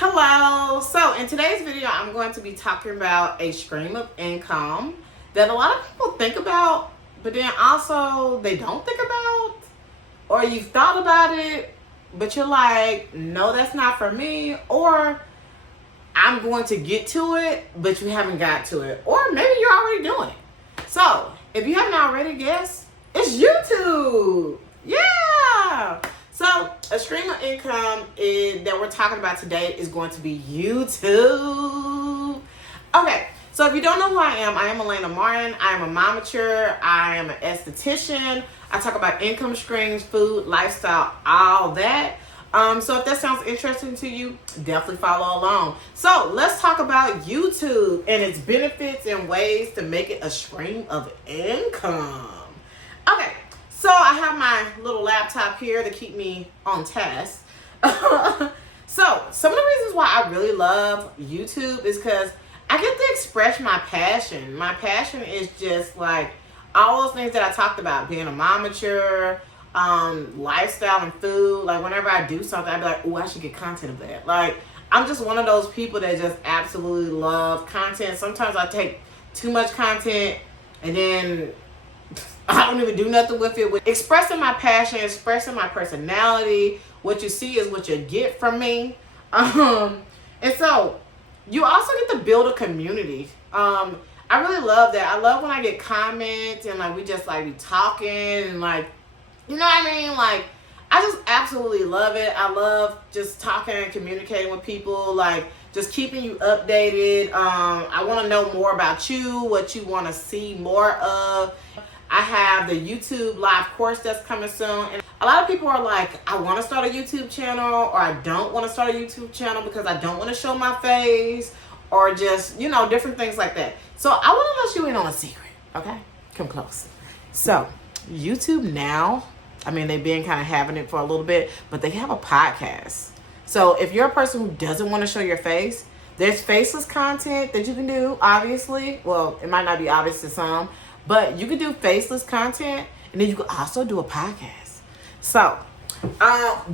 Hello. So in today's video, I'm going to be talking about a stream of income that a lot of people think about, but then also they don't think about, or you've thought about it, but you're like, no, that's not for me, or I'm going to get to it, but you haven't got to it, or maybe you're already doing it. So if you haven't already guessed, it's YouTube. Yeah. So a stream of income that we're talking about today is going to be YouTube. Okay, so if you don't know who I am Elena Martin. I am a momature. I am an esthetician. I talk about income streams, food, lifestyle, all that. So if that sounds interesting to you, definitely follow along. So let's talk about YouTube and its benefits and ways to make it a stream of income. Okay. So I have my little laptop here to keep me on task. So some of the reasons why I really love YouTube is because I get to express my passion. My passion is just like all those things that I talked about, being a momature, lifestyle and food. Like whenever I do something, I'd be like, oh, I should get content of that. Like I'm just one of those people that just absolutely love content. Sometimes I take too much content and then I don't even do nothing with it. Expressing my passion, expressing my personality. What you see is what you get from me. And so you also get to build a community. I really love that. I love when I get comments and like we just like be talking and like, you know what I mean? Like I just absolutely love it. I love just talking and communicating with people, like just keeping you updated. I want to know more about you, what you want to see more of. I have the YouTube live course that's coming soon. And a lot of people are like, I want to start a YouTube channel, or I don't want to start a YouTube channel because I don't want to show my face, or just, you know, different things like that. So I want to let you in on a secret, okay? Come close. So YouTube now, I mean, they've been kind of having it for a little bit, but they have a podcast. So if you're a person who doesn't want to show your face, there's faceless content that you can do, obviously. Well, it might not be obvious to some, but you can do faceless content, and then you can also do a podcast. So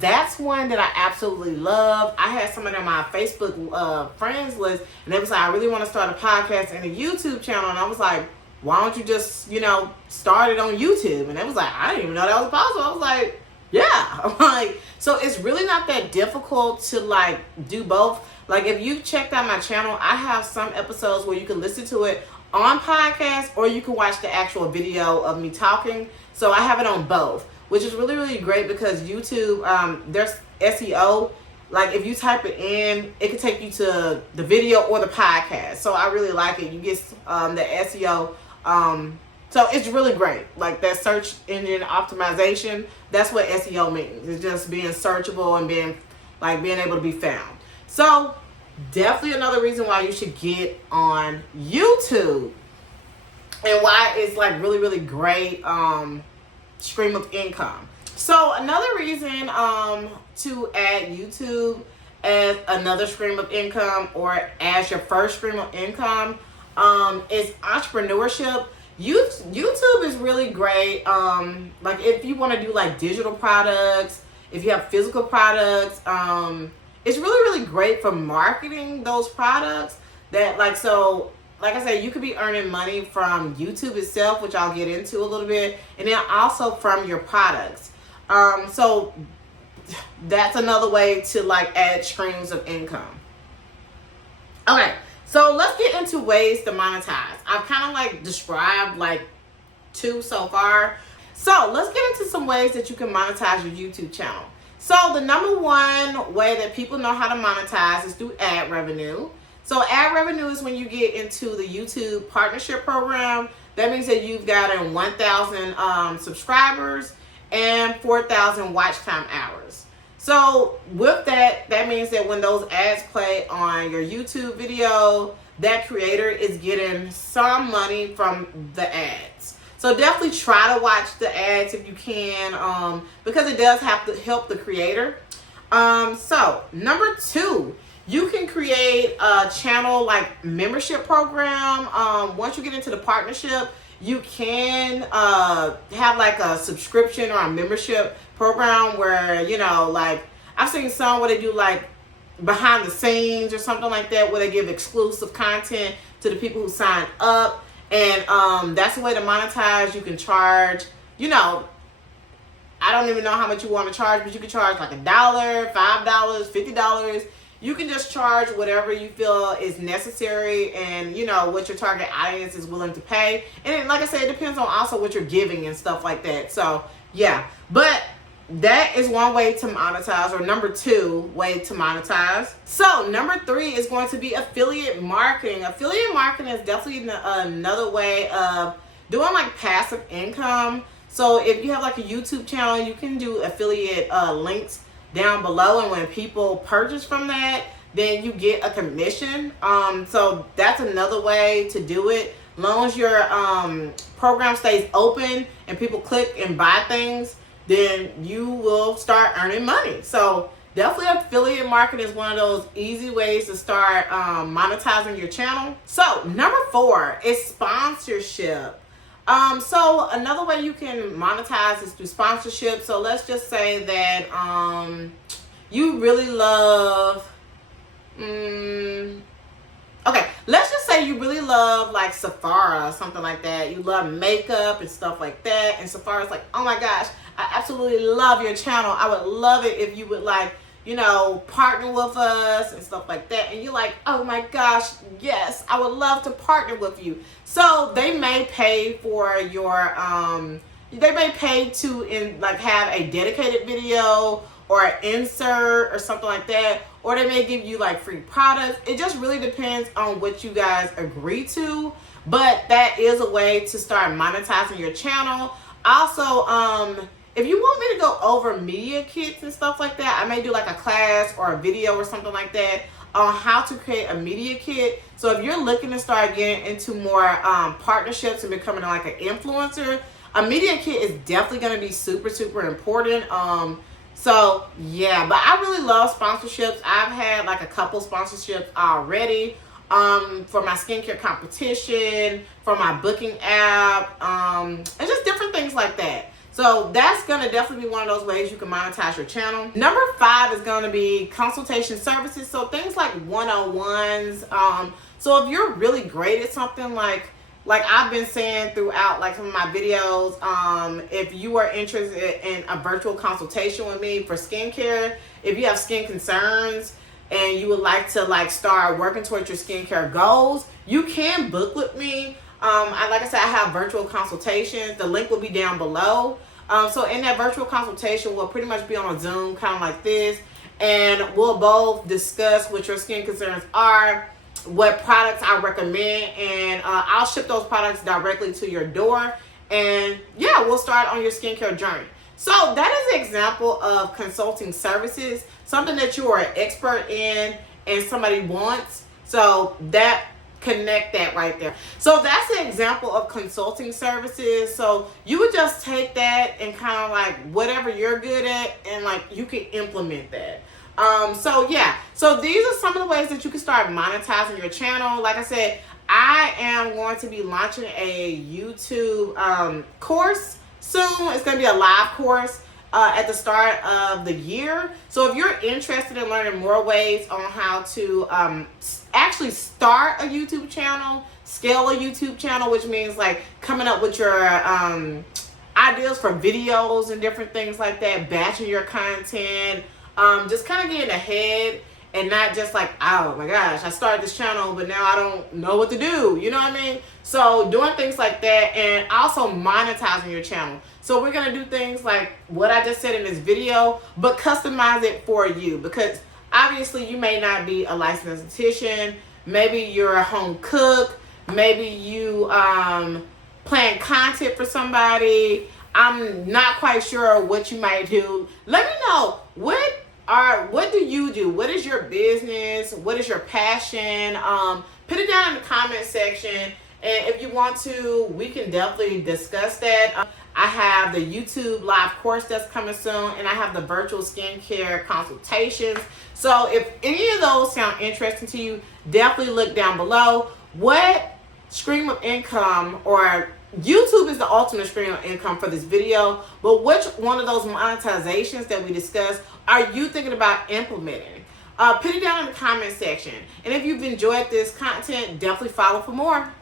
that's one that I absolutely love. I had somebody on my Facebook friends list, and they was like, I really want to start a podcast and a YouTube channel. And I was like, why don't you just, you know, start it on YouTube? And they was like, I didn't even know that was possible. I was like, yeah. I'm like, so it's really not that difficult to like do both. Like if you've checked out my channel, I have some episodes where you can listen to it on podcast, or you can watch the actual video of me talking. So I have it on both, which is really, really great because YouTube, there's SEO. Like if you type it in, it can take you to the video or the podcast. So I really like it. You get the SEO. So it's really great. Like that search engine optimization, that's what SEO means. It's just being searchable and being able to be found. So definitely another reason why you should get on YouTube and why it's like really, really great stream of income. So another reason to add YouTube as another stream of income or as your first stream of income is entrepreneurship. YouTube is really great. Like if you want to do like digital products, if you have physical products, it's really, really great for marketing those products that like I said, you could be earning money from YouTube itself, which I'll get into a little bit, and then also from your products. So that's another way to like add streams of income. Okay, so let's get into ways to monetize. I've kind of like described like 2 so far. So let's get into some ways that you can monetize your YouTube channel. So the number one way that people know how to monetize is through ad revenue. So ad revenue is when you get into the YouTube partnership program. That means that you've gotten 1,000 subscribers and 4,000 watch time hours. So with that, that means that when those ads play on your YouTube video, that creator is getting some money from the ads. So definitely try to watch the ads if you can, because it does have to help the creator. So number 2, you can create a channel like membership program. Once you get into the partnership, you can have like a subscription or a membership program where, you know, like I've seen some where they do like behind the scenes or something like that, where they give exclusive content to the people who sign up. And that's the way to monetize. You can charge, you know, I don't even know how much you want to charge, but you can charge like $1, $5, $50. You can just charge whatever you feel is necessary, and you know what your target audience is willing to pay. And like I said, it depends on also what you're giving and stuff like that. So yeah, but that is one way to monetize, or number 2 way to monetize. So number 3 is going to be affiliate marketing. Affiliate marketing is definitely another way of doing like passive income. So if you have like a YouTube channel, you can do affiliate links down below, and when people purchase from that, then you get a commission. So that's another way to do it. As long as your program stays open and people click and buy things, then you will start earning money. So definitely affiliate marketing is one of those easy ways to start monetizing your channel. So number 4 is sponsorship. So another way you can monetize is through sponsorship. So let's just say that you really love, okay, let's just say you really love like Sephora or something like that. You love makeup and stuff like that. And Sephora's like, oh my gosh, I absolutely love your channel. I would love it if you would like, you know, partner with us and stuff like that. And you're like, oh my gosh, yes, I would love to partner with you. So they may pay for your, they may pay to like have a dedicated video or an insert or something like that. Or they may give you like free products. It just really depends on what you guys agree to. But that is a way to start monetizing your channel. Also, if you want me to go over media kits and stuff like that, I may do like a class or a video or something like that on how to create a media kit. So if you're looking to start getting into more partnerships and becoming like an influencer, a media kit is definitely going to be super, super important. So yeah, but I really love sponsorships. I've had like a couple sponsorships already. For my skincare competition, for my booking app, and just different things like that. So that's going to definitely be one of those ways you can monetize your channel. Number 5 is going to be consultation services. So things like one-on-ones. So if you're really great at something, like I've been saying throughout like some of my videos, if you are interested in a virtual consultation with me for skincare, if you have skin concerns and you would like to like start working towards your skincare goals, you can book with me. Like I said, I have virtual consultations. The link will be down below. So in that virtual consultation, we'll pretty much be on a Zoom, kind of like this, and we'll both discuss what your skin concerns are, what products I recommend, and I'll ship those products directly to your door. And yeah, we'll start on your skincare journey. So that is an example of consulting services, something that you are an expert in and somebody wants. So that connect that right there. So that's an example of consulting services. So you would just take that and kind of like whatever you're good at, and like you can implement that. So yeah, so these are some of the ways that you can start monetizing your channel. Like I said, I am going to be launching a YouTube course soon. It's going to be a live course at the start of the year. So if you're interested in learning more ways on how to actually start a YouTube channel, scale a YouTube channel, which means like coming up with your ideas for videos and different things like that, batching your content, just kind of getting ahead and not just like, oh my gosh, I started this channel, but now I don't know what to do. You know what I mean? So doing things like that, and also monetizing your channel. So we're going to do things like what I just said in this video, but customize it for you, because obviously you may not be a licensed esthetician. Maybe you're a home cook. Maybe you plan content for somebody. I'm not quite sure what you might do. Let me know what do you do? What is your business? What is your passion? Put it down in the comment section. And if you want to, we can definitely discuss that. I have the YouTube live course that's coming soon, and I have the virtual skincare consultations. So if any of those sound interesting to you, definitely look down below. What stream of income, or YouTube is the ultimate stream of income for this video, but which one of those monetizations that we discussed are you thinking about implementing? Put it down in the comment section. And if you've enjoyed this content, definitely follow for more.